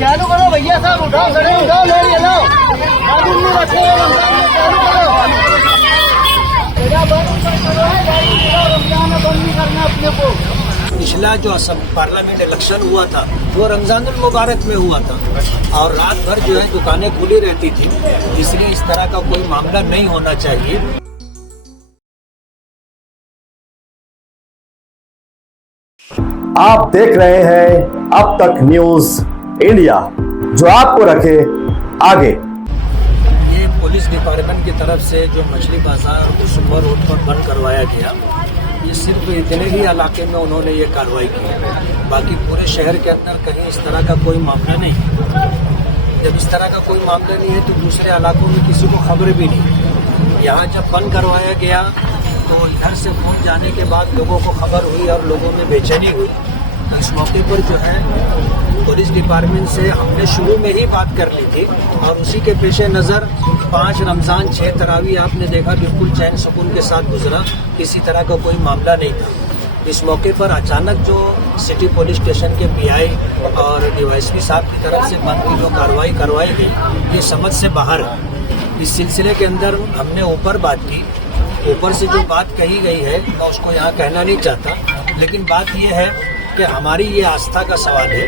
चालू करो भैया साहब, उठाओ सड़े उठाओ, ले लिए लो रखे रमजान बंद नहीं करना अपने को। पिछला जो असम पार्लियामेंट इलेक्शन हुआ था वो रमजानुल मुबारक में हुआ था और रात भर जो है दुकानें खुली रहती थी, इसलिए इस तरह का कोई मामला नहीं होना चाहिए। आप देख रहे हैं अब तक न्यूज इंडिया, जो आपको रखे आगे। ये पुलिस डिपार्टमेंट की तरफ से जो मछली बाजार और कुसुम्भा रोड पर बंद करवाया गया, ये सिर्फ इतने ही इलाके में उन्होंने ये कार्रवाई की, बाकी पूरे शहर के अंदर कहीं इस तरह का कोई मामला नहीं। जब इस तरह का कोई मामला नहीं है तो दूसरे इलाकों में किसी को खबर भी नहीं। यहाँ जब बंद करवाया गया तो इधर से फोन जाने के बाद लोगों को खबर हुई और लोगों में बेचैनी हुई। तो इस मौके पर जो है पुलिस डिपार्टमेंट से हमने शुरू में ही बात कर ली थी और उसी के पेश नज़र 5 रमज़ान 6 तरावी आपने देखा बिल्कुल चैन सुकून के साथ गुजरा, किसी तरह का कोई मामला नहीं था। इस मौके पर अचानक जो सिटी पुलिस स्टेशन के पीआई और डीवाईएसपी साहब की तरफ से बंद की जो कार्रवाई करवाई गई, ये समझ से बाहर है। इस सिलसिले के अंदर हमने ऊपर बात की, ऊपर से जो बात कही गई है मैं उसको यहाँ कहना नहीं चाहता, लेकिन बात यह है कि हमारी ये आस्था का सवाल है।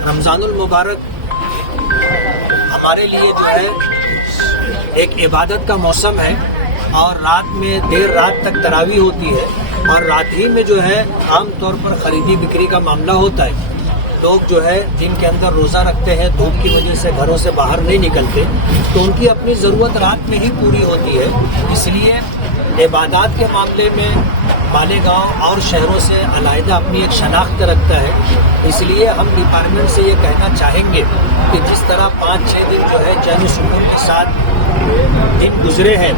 रमज़ानुल मुबारक हमारे लिए जो है एक इबादत का मौसम है और रात में देर रात तक तरावी होती है और रात ही में जो है आम तौर पर खरीदी बिक्री का मामला होता है। लोग जो है दिन के अंदर रोज़ा रखते हैं, धूप की वजह से घरों से बाहर नहीं निकलते, तो उनकी अपनी ज़रूरत रात में ही पूरी होती है। इसलिए इबादत के मामले में मालेगांव और शहरों से अलहदा अपनी एक शनाख्त रखता है। इसलिए हम डिपार्टमेंट से ये कहना चाहेंगे कि जिस तरह 5-6 दिन जो है चैन सुकून के साथ दिन गुजरे हैं,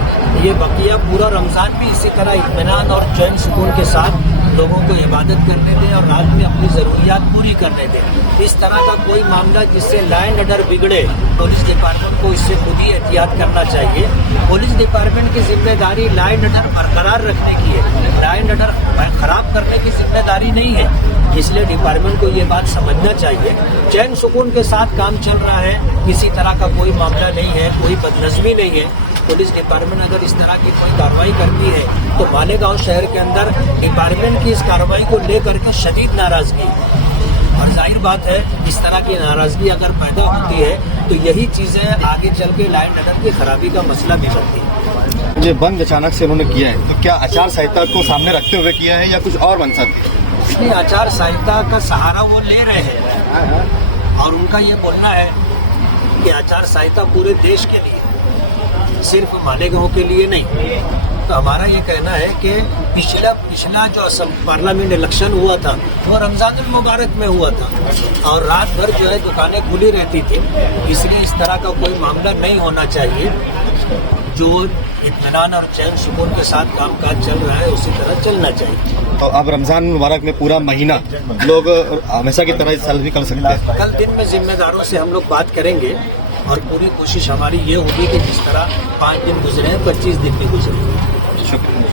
ये बकिया पूरा रमज़ान भी इसी तरह इत्मीनान और चैन सुकून के साथ लोगों को इबादत करने दें और रात में अपनी ज़रूरियात पूरी करने दें। इस तरह का कोई मामला जिससे लॉ एंड ऑर्डर बिगड़े, पुलिस डिपार्टमेंट को इससे खुद ही एहतियात करना चाहिए। पुलिस डिपार्टमेंट की जिम्मेदारी लॉ एंड ऑर्डर बरकरार रखने की है, लॉ एंड ऑर्डर खराब करने की जिम्मेदारी नहीं है। इसलिए डिपार्टमेंट को ये बात समझना चाहिए। चैन सुकून के साथ काम चल रहा है, किसी तरह का कोई मामला नहीं है, कोई बदनज़मी नहीं है। पुलिस डिपार्टमेंट अगर इस तरह की कोई कार्रवाई करती है तो मालेगांव शहर के अंदर डिपार्टमेंट की इस कार्रवाई को लेकर के शदीद नाराज़गी, और जाहिर बात है इस तरह की नाराज़गी अगर पैदा होती है तो यही चीज़ें आगे चल के लॉ एंड ऑर्डर की खराबी का मसला भी बनती है। ये बंद अचानक से उन्होंने किया है, तो क्या आचार संहिता को सामने रखते हुए किया है या कुछ और मंशा थी? इसलिए आचार संहिता का सहारा वो ले रहे हैं और उनका ये बोलना है कि आचार संहिता पूरे देश के लिए, सिर्फ मालेगांव के लिए नहीं। तो हमारा ये कहना है कि पिछला जो असम पार्लियामेंट इलेक्शन हुआ था वो रमज़ानुल मुबारक में हुआ था और रात भर जो है दुकानें खुली रहती थी, इसलिए इस तरह का कोई मामला नहीं होना चाहिए। जो इत्मीनान और चैन सुकून के साथ कामकाज चल रहा है उसी तरह चलना चाहिए। तो अब रमजान मुबारक में पूरा महीना लोग हमेशा की तरह सेल्फी भी कर सकते हैं। कल दिन में जिम्मेदारों से हम लोग बात करेंगे और पूरी कोशिश हमारी ये होगी कि जिस तरह 5 दिन गुजरे हैं 25 दिन भी गुजरे। शुक्रिया।